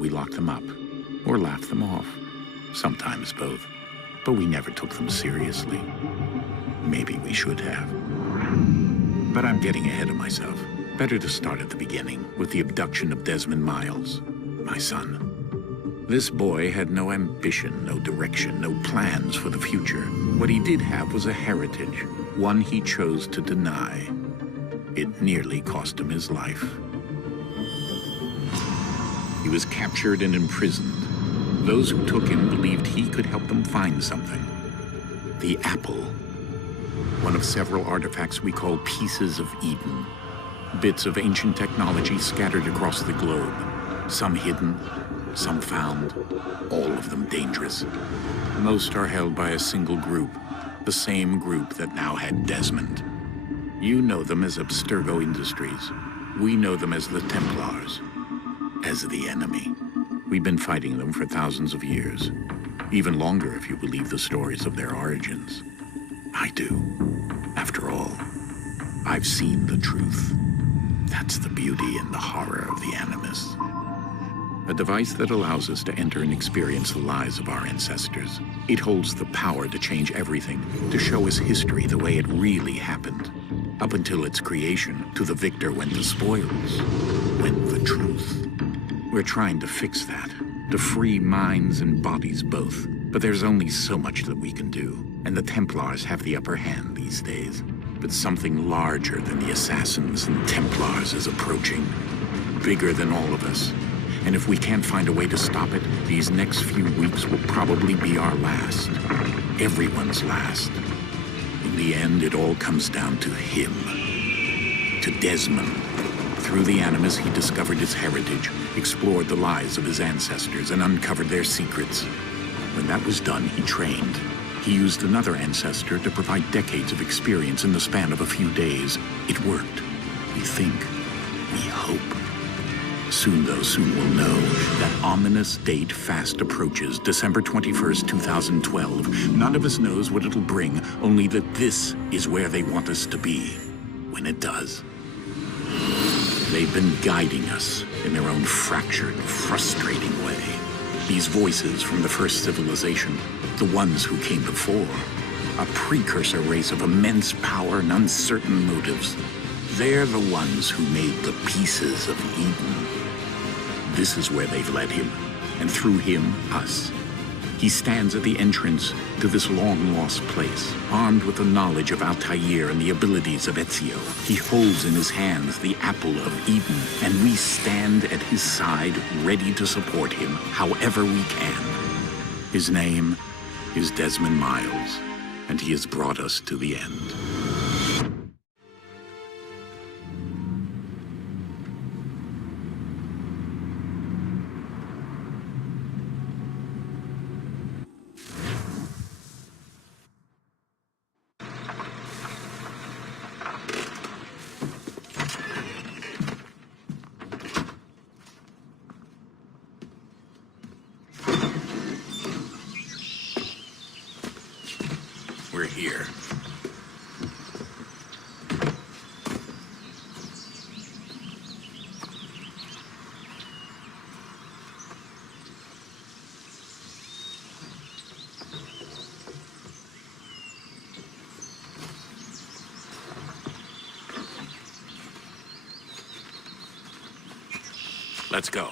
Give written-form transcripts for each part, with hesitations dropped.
we locked them up, or laughed them off. Sometimes both. But we never took them seriously. Maybe we should have. But I'm getting ahead of myself. Better to start at the beginning, with the abduction of Desmond Miles, my son. This boy had no ambition, no direction, no plans for the future. What he did have was a heritage, one he chose to deny. It nearly cost him his life. He was captured and imprisoned. Those who took him believed he could help them find something. The apple. One of several artifacts we call pieces of Eden. Bits of ancient technology scattered across the globe. Some hidden, some found, all of them dangerous. Most are held by a single group, the same group that now had Desmond. You know them as Abstergo Industries. We know them as the Templars, as the enemy. We've been fighting them for thousands of years, even longer if you believe the stories of their origins. I do. After all, I've seen the truth. That's the beauty and the horror of the Animus. A device that allows us to enter and experience the lives of our ancestors. It holds the power to change everything, to show us history the way it really happened. Up until its creation, to the victor went the spoils, went the truth. We're trying to fix that, to free minds and bodies both. But there's only so much that we can do, and the Templars have the upper hand these days. But something larger than the Assassins and Templars is approaching, bigger than all of us. And if we can't find a way to stop it, these next few weeks will probably be our last. Everyone's last. In the end, it all comes down to him. To Desmond. Through the Animus, he discovered his heritage, explored the lives of his ancestors, and uncovered their secrets. When that was done, he trained. He used another ancestor to provide decades of experience in the span of a few days. It worked. We think. We hope. Soon, though, soon we'll know. That ominous date fast approaches, December 21st, 2012. None of us knows what it'll bring, only that this is where they want us to be, when it does. They've been guiding us in their own fractured, frustrating way. These voices from the first civilization, the ones who came before, a precursor race of immense power and uncertain motives. They're the ones who made the pieces of Eden. This is where they've led him, and through him, us. He stands at the entrance to this long-lost place, armed with the knowledge of Altair and the abilities of Ezio. He holds in his hands the apple of Eden, and we stand at his side, ready to support him however we can. His name is Desmond Miles, and he has brought us to the end. We're here. Let's go.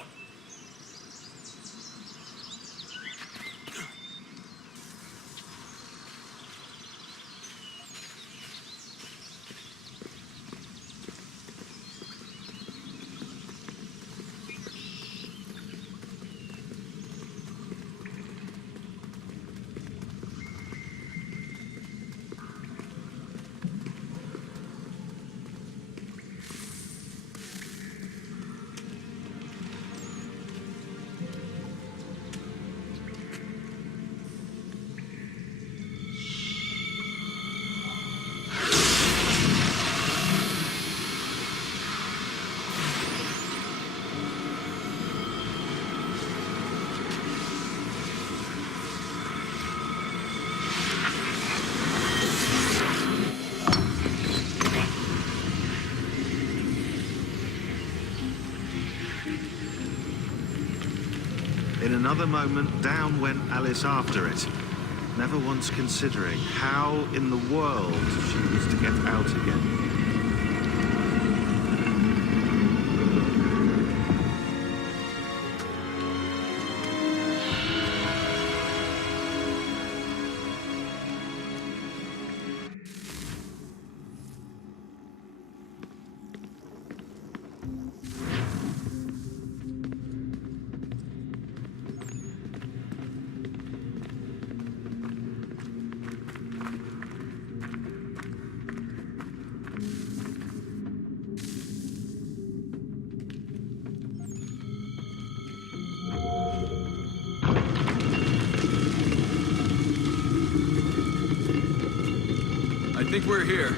In another moment, down went Alice after it, never once considering how in the world she was to get out again. I think we're here.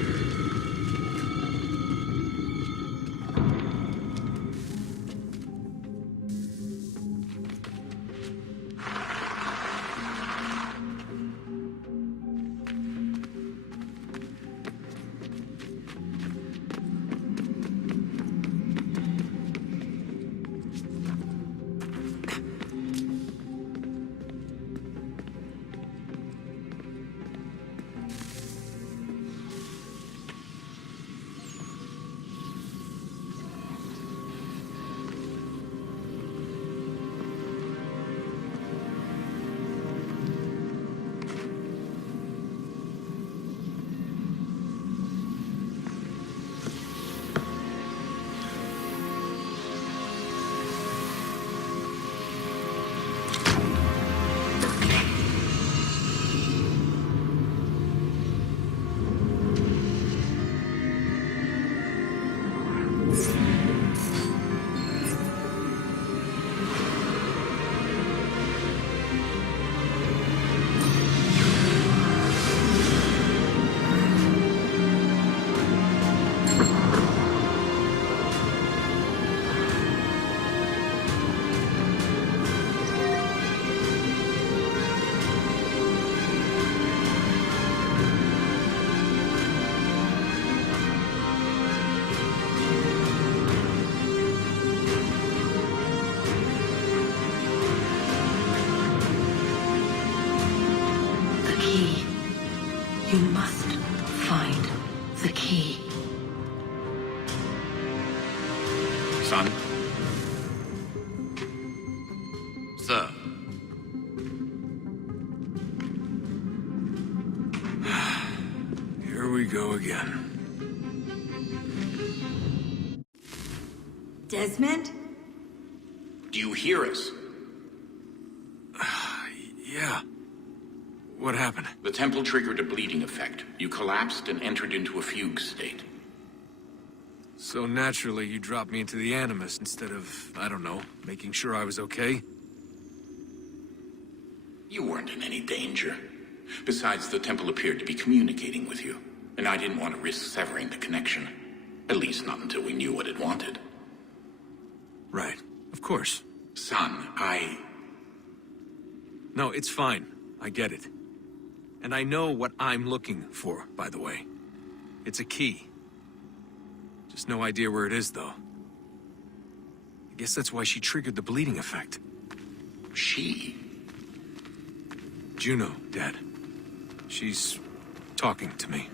You must find the key. Son? Sir. Here we go again. Desmond? Do you hear us? Yeah. What happened? The temple triggered a bleeding effect. You collapsed and entered into a fugue state. So naturally, you dropped me into the Animus instead of, I don't know, making sure I was okay? You weren't in any danger. Besides, the temple appeared to be communicating with you, and I didn't want to risk severing the connection. At least not until we knew what it wanted. Right. Of course. Son, No, it's fine. I get it. And I know what I'm looking for, by the way. It's a key. Just no idea where it is, though. I guess that's why she triggered the bleeding effect. She? Juno, Dad. She's talking to me.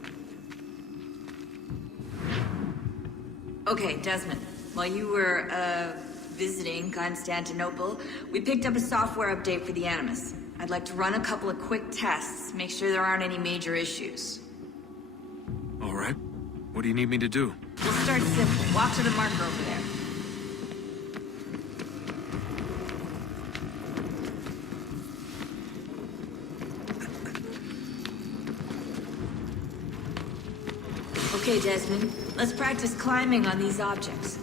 Okay, Desmond. While you were, visiting Constantinople, we picked up a software update for the Animus. I'd like to run a couple of quick tests, make sure there aren't any major issues. All right. What do you need me to do? We'll start simple. Walk to the marker over there. Okay, Desmond. Let's practice climbing on these objects.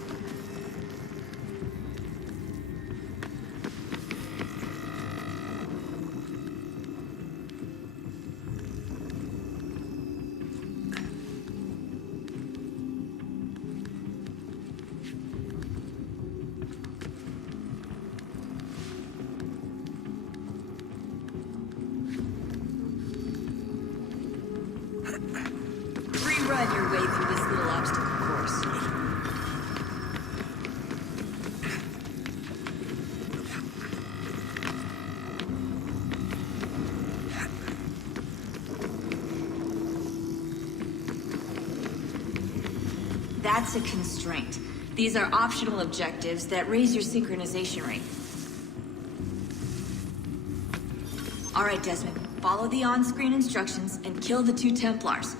Run your way through this little obstacle course. That's a constraint. These are optional objectives that raise your synchronization rate. Alright, Desmond. Follow the on-screen instructions and kill the 2 Templars.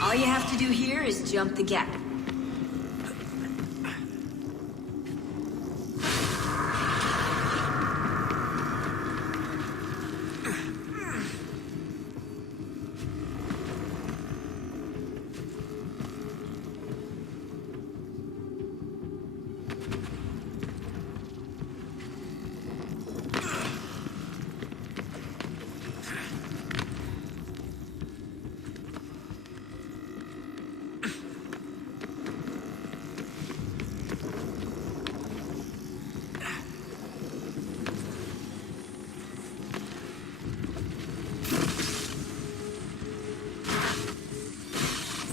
All you have to do here is jump the gap.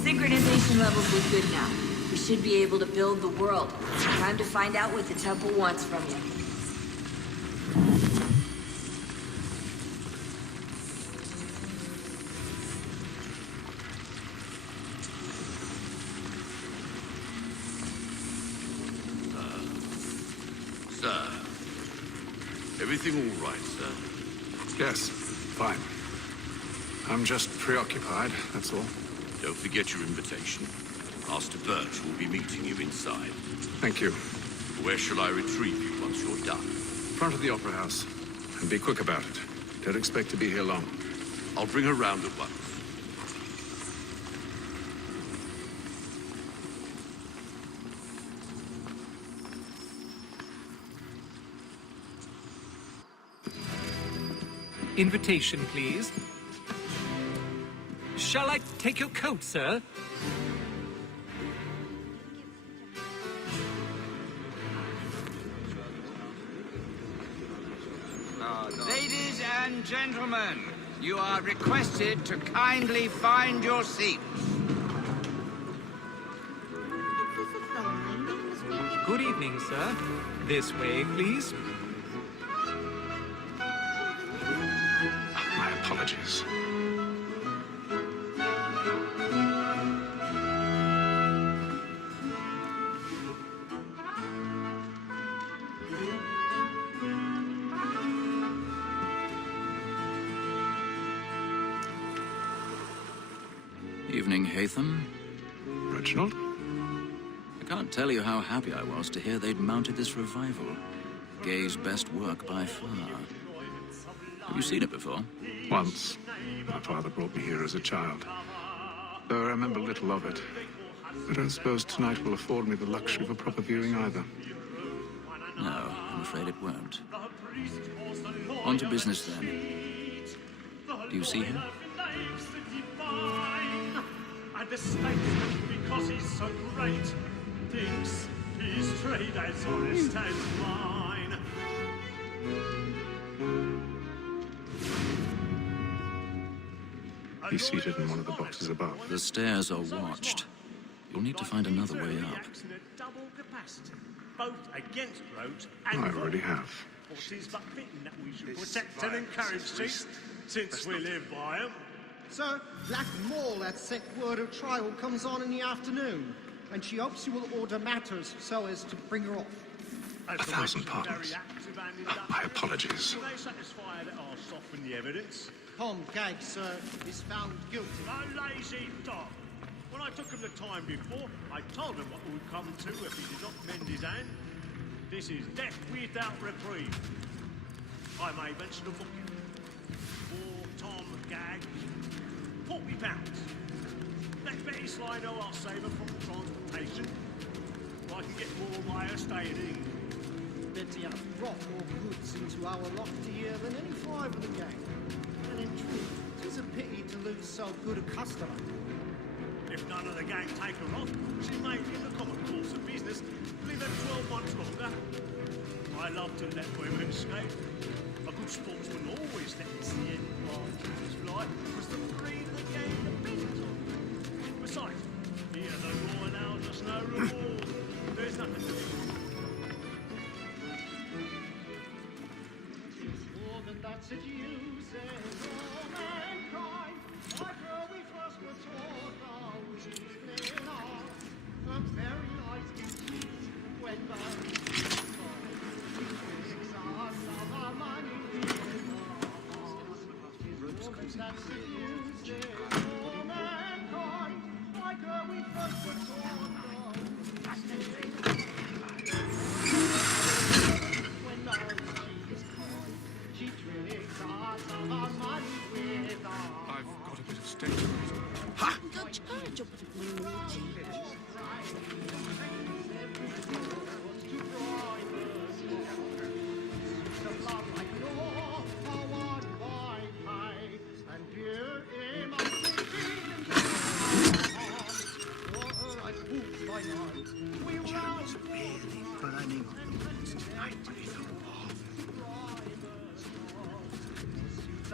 Synchronization levels look good now. We should be able to build the world. Time to find out what the temple wants from you. Sir. Everything all right, sir? Yes, fine. I'm just preoccupied, that's all. Don't forget your invitation. Master Birch will be meeting you inside. Thank you. Where shall I retrieve you once you're done? Front of the Opera House. And be quick about it. Don't expect to be here long. I'll bring her round at once. Invitation, please. Shall I take your coat, sir? Ladies and gentlemen, you are requested to kindly find your seats. Good evening, sir. This way, please. My apologies. Evening, Hatham. Reginald? I can't tell you how happy I was to hear they'd mounted this revival. Gay's best work by far. Have you seen it before? Once. My father brought me here as a child. Though I remember little of it. I don't suppose tonight will afford me the luxury of a proper viewing either. No, I'm afraid it won't. On to business then. Do you see him? And the statesman, because he's so great, thinks his trade as honest as mine. He's seated in one of the boxes above. The stairs are watched. You'll need to find another way up. In a double capacity, both against roads and I already have. What is but fitting that we should protect and encourage these, since we live by them. Sir, Black Maul had sent word her trial comes on in the afternoon, and she hopes you will order matters so as to bring her off. 1,000 pardons. My apologies. Will they satisfy that I'll soften the evidence? Tom Gag, sir, is found guilty. No lazy dog. When I took him the time before, I told him what would come to if he did not mend his hand. This is death without reprieve. I may mention a booking. For Tom Gag, £40. Let Betty Sly know I'll save her from the transportation. I can get more by her staying in. Betty hath brought more goods into our loft here than any 5 of the gang. And in truth, 'tis a pity to lose so good a customer. If none of the gang take her off, she may, in the common course of business, leave her 12 months longer. I love to let women skate. A good sportsman always lets the end partridge fly, because the breed of the game depends on it. Besides, here the law allows us no reward. There's nothing to do. More than that, seduces all mankind. Like her we first were taught our weakling arts. Her very eyes give teeth when burned. She tricks us of our money with our hearts. Woman that seduces all mankind. Like her we first were taught our weakling arts. When love she's kind, she tricks us of our money with our I've got a bit of stationery. Joe's really burning tonight with a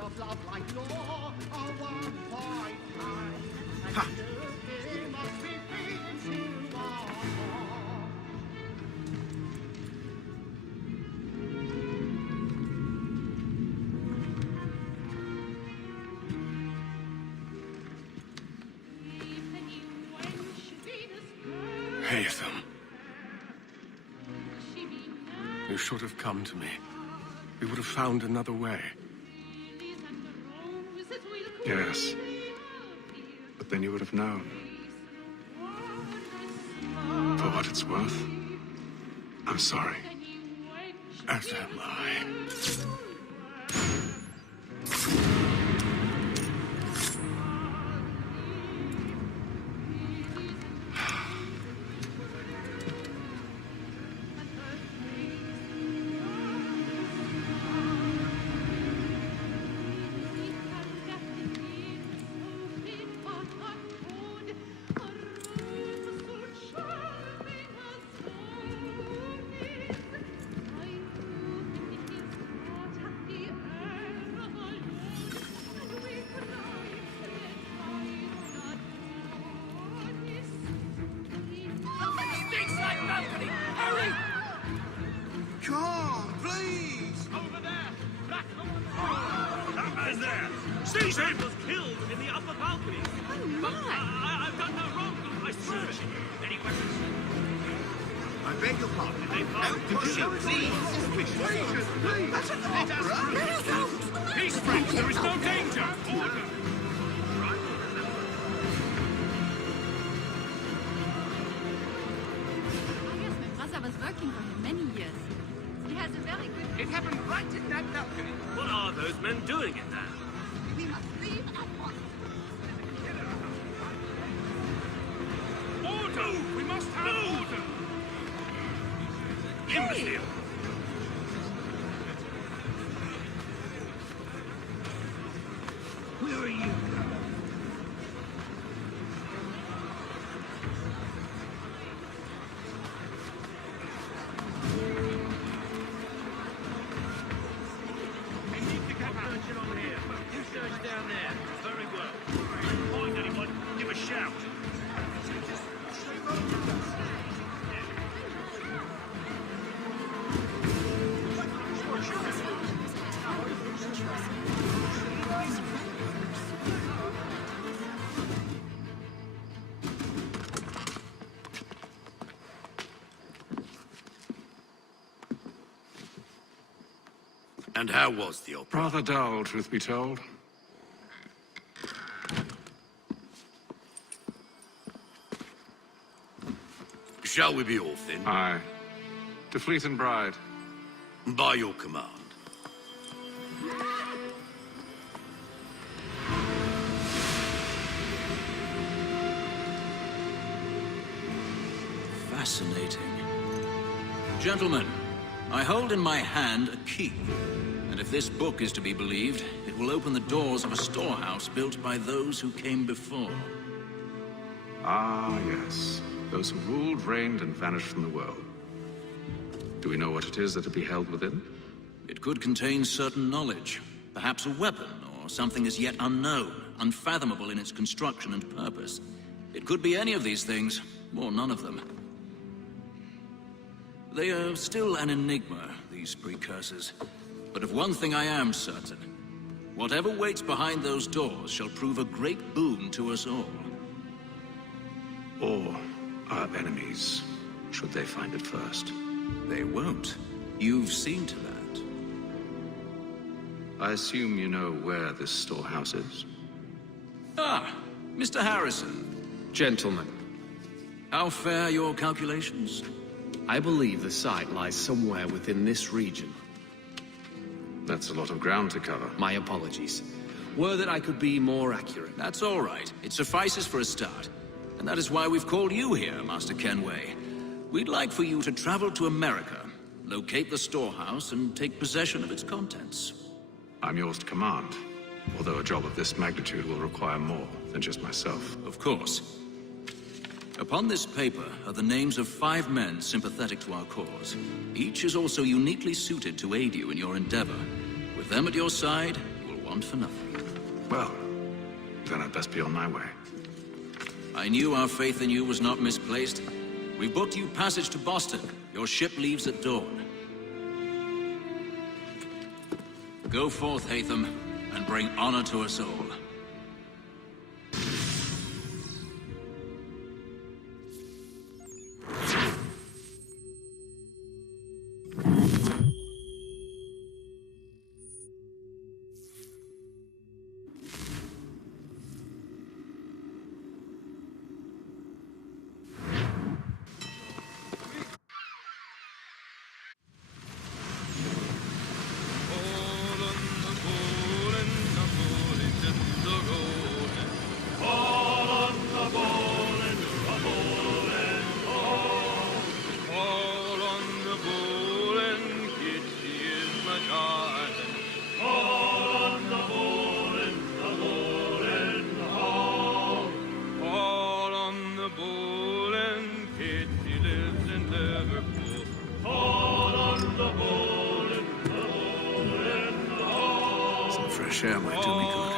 of love like law, a one fight high, and you must be feeding to our heart. Haytham. You should have come to me. We would have found another way. Yes. But then you would have known. For what it's worth, I'm sorry. As am I. Come, please! Over there! That man there! Seize him! Was killed in the upper balcony. Oh, But my! I've done no wrong. I swear it. Any weapons? I beg your pardon. Don't push him, please! Please! Let us through. Peace, friends. There is no danger. Order. I guess my brother was working for him many years. He has a very good... It happened right in that balcony. What are those men doing in there? We must leave at once. Order! We must have order! Imbecile! Where are you going? We need to get searching on here. You search down there. Very well. Find anyone, give a shout. And how was the opera? Rather dull, truth be told. Shall we be off then? Aye. To Fleet and Bride. By your command. Fascinating. Gentlemen, I hold in my hand a key. And if this book is to be believed, it will open the doors of a storehouse built by those who came before. Ah, yes. Those who ruled, reigned, and vanished from the world. Do we know what it is that will be held within? It could contain certain knowledge. Perhaps a weapon, or something as yet unknown, unfathomable in its construction and purpose. It could be any of these things, or none of them. They are still an enigma, these precursors. But of one thing I am certain. Whatever waits behind those doors shall prove a great boon to us all. Or our enemies, should they find it first. They won't. You've seen to that. I assume you know where this storehouse is? Ah, Mr. Harrison. Gentlemen, How fare your calculations? I believe the site lies somewhere within this region. That's a lot of ground to cover. My apologies. Were that I could be more accurate. That's all right. It suffices for a start. And that is why we've called you here, Master Kenway. We'd like for you to travel to America, locate the storehouse, and take possession of its contents. I'm yours to command, although a job of this magnitude will require more than just myself. Of course. Upon this paper are the names of 5 men sympathetic to our cause. Each is also uniquely suited to aid you in your endeavor. With them at your side, you will want for nothing. Well, then I'd best be on my way. I knew our faith in you was not misplaced. We've booked you passage to Boston. Your ship leaves at dawn. Go forth, Hatham, and bring honor to us all. Some fresh air might do me good.